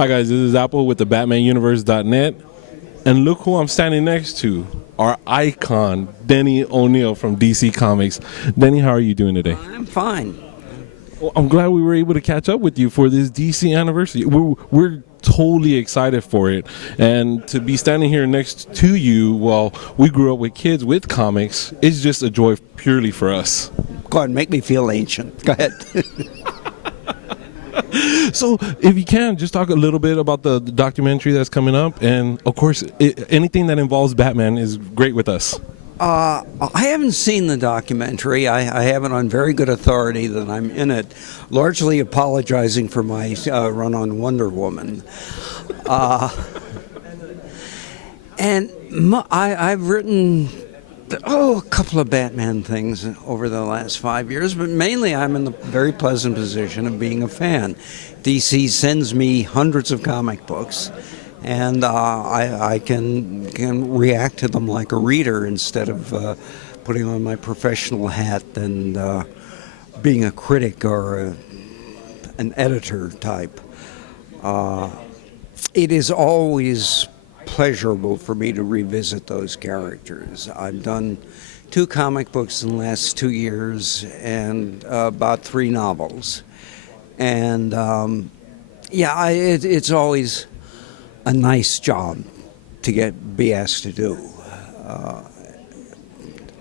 Hi guys, this is Apple with the BatmanUniverse.net, and look who I'm standing next to, our icon, Denny O'Neil from DC Comics. Denny, how are you doing today? I'm fine. Well, I'm glad we were able to catch up with you for this DC anniversary. We're totally excited for it, and to be standing here next to you while we grew up with kids with comics is just a joy purely for us. Go ahead, make me feel ancient. Go ahead. So, if you can, just talk a little bit about the documentary that's coming up, and of course, anything that involves Batman is great with us. I haven't seen the documentary. I have it on very good authority that I'm in it, largely apologizing for my run on Wonder Woman. I've written a couple of Batman things over the last 5 years, but mainly I'm in the very pleasant position of being a fan. DC sends me hundreds of comic books, and I can react to them like a reader instead of putting on my professional hat and being a critic or an editor type. It is always pleasurable for me to revisit those characters. I've done 2 comic books in the last 2 years and about 3 novels. And it's always a nice job to be asked to do.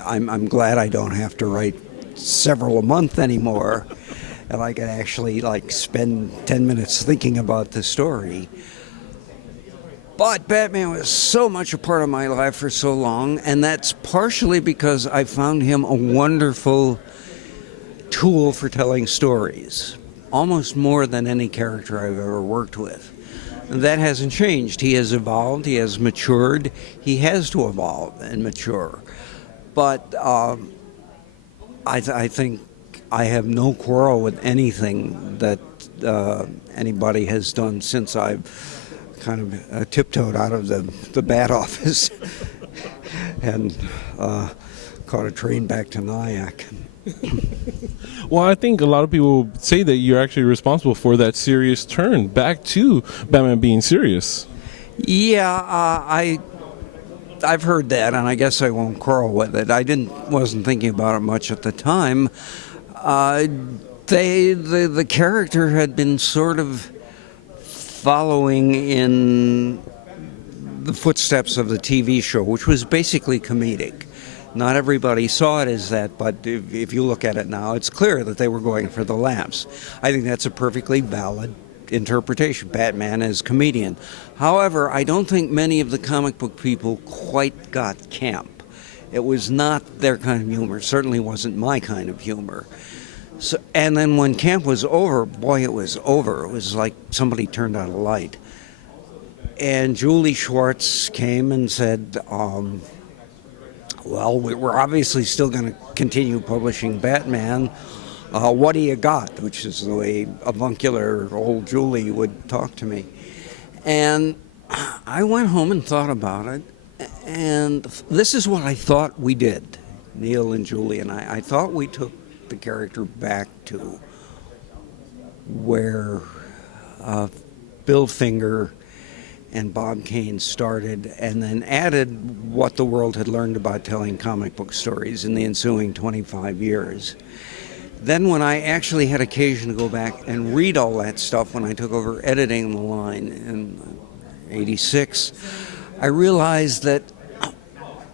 I'm glad I don't have to write several a month anymore, and I can actually spend 10 minutes thinking about the story. But Batman was so much a part of my life for so long, and that's partially because I found him a wonderful tool for telling stories, almost more than any character I've ever worked with. And that hasn't changed. He has evolved, he has matured, he has to evolve and mature. But I think I have no quarrel with anything that anybody has done since I've kind of tiptoed out of the bat office and caught a train back to Nyack. Well, I think a lot of people say that you're actually responsible for that serious turn back to Batman being serious. Yeah, I've heard that, and I guess I won't quarrel with it. Wasn't thinking about it much at the time. The character had been sort of following in the footsteps of the TV show, which was basically comedic. Not everybody saw it as that, but if you look at it now, it's clear that they were going for the laughs. I think that's a perfectly valid interpretation, Batman as comedian. However, I don't think many of the comic book people quite got camp. It was not their kind of humor. It certainly wasn't my kind of humor. So, and then when camp was over, boy, it was over. It was like somebody turned on a light. And Julie Schwartz came and said, well, we're obviously still going to continue publishing Batman. What do you got? Which is the way avuncular old Julie would talk to me. And I went home and thought about it. And this is what I thought we did, Neil and Julie and I. I thought we took the character back to where Bill Finger and Bob Kane started, and then added what the world had learned about telling comic book stories in the ensuing 25 years. Then when I actually had occasion to go back and read all that stuff when I took over editing the line in '86, I realized that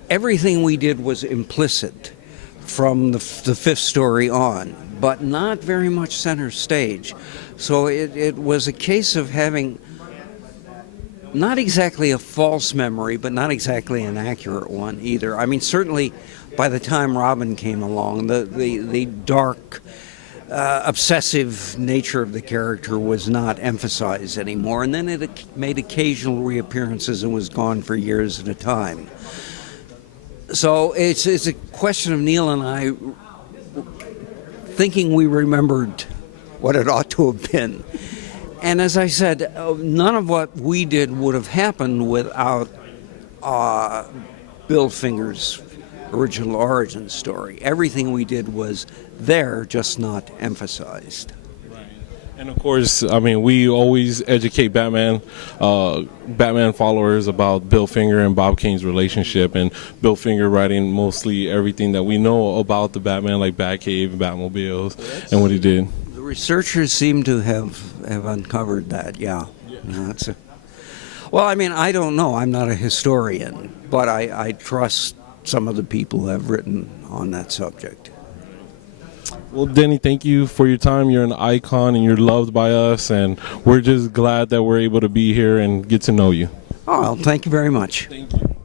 everything we did was implicit from the 5th story on, but not very much center stage. So it was a case of having not exactly a false memory, but not exactly an accurate one either. I mean, certainly by the time Robin came along, the dark, obsessive nature of the character was not emphasized anymore, and then it made occasional reappearances and was gone for years at a time. So it's a question of Neil and I thinking we remembered what it ought to have been. And as I said, none of what we did would have happened without Bill Finger's original origin story. Everything we did was there, just not emphasized. And of course, I mean, we always educate Batman followers about Bill Finger and Bob Kane's relationship, and Bill Finger writing mostly everything that we know about the Batman, like Batcave and Batmobiles, and what he did. The researchers seem to have uncovered that, yeah. That's well, I mean, I don't know. I'm not a historian, but I trust some of the people who have written on that subject. Well, Denny, thank you for your time. You're an icon and you're loved by us, and we're just glad that we're able to be here and get to know you. Oh, well, thank you very much. Thank you.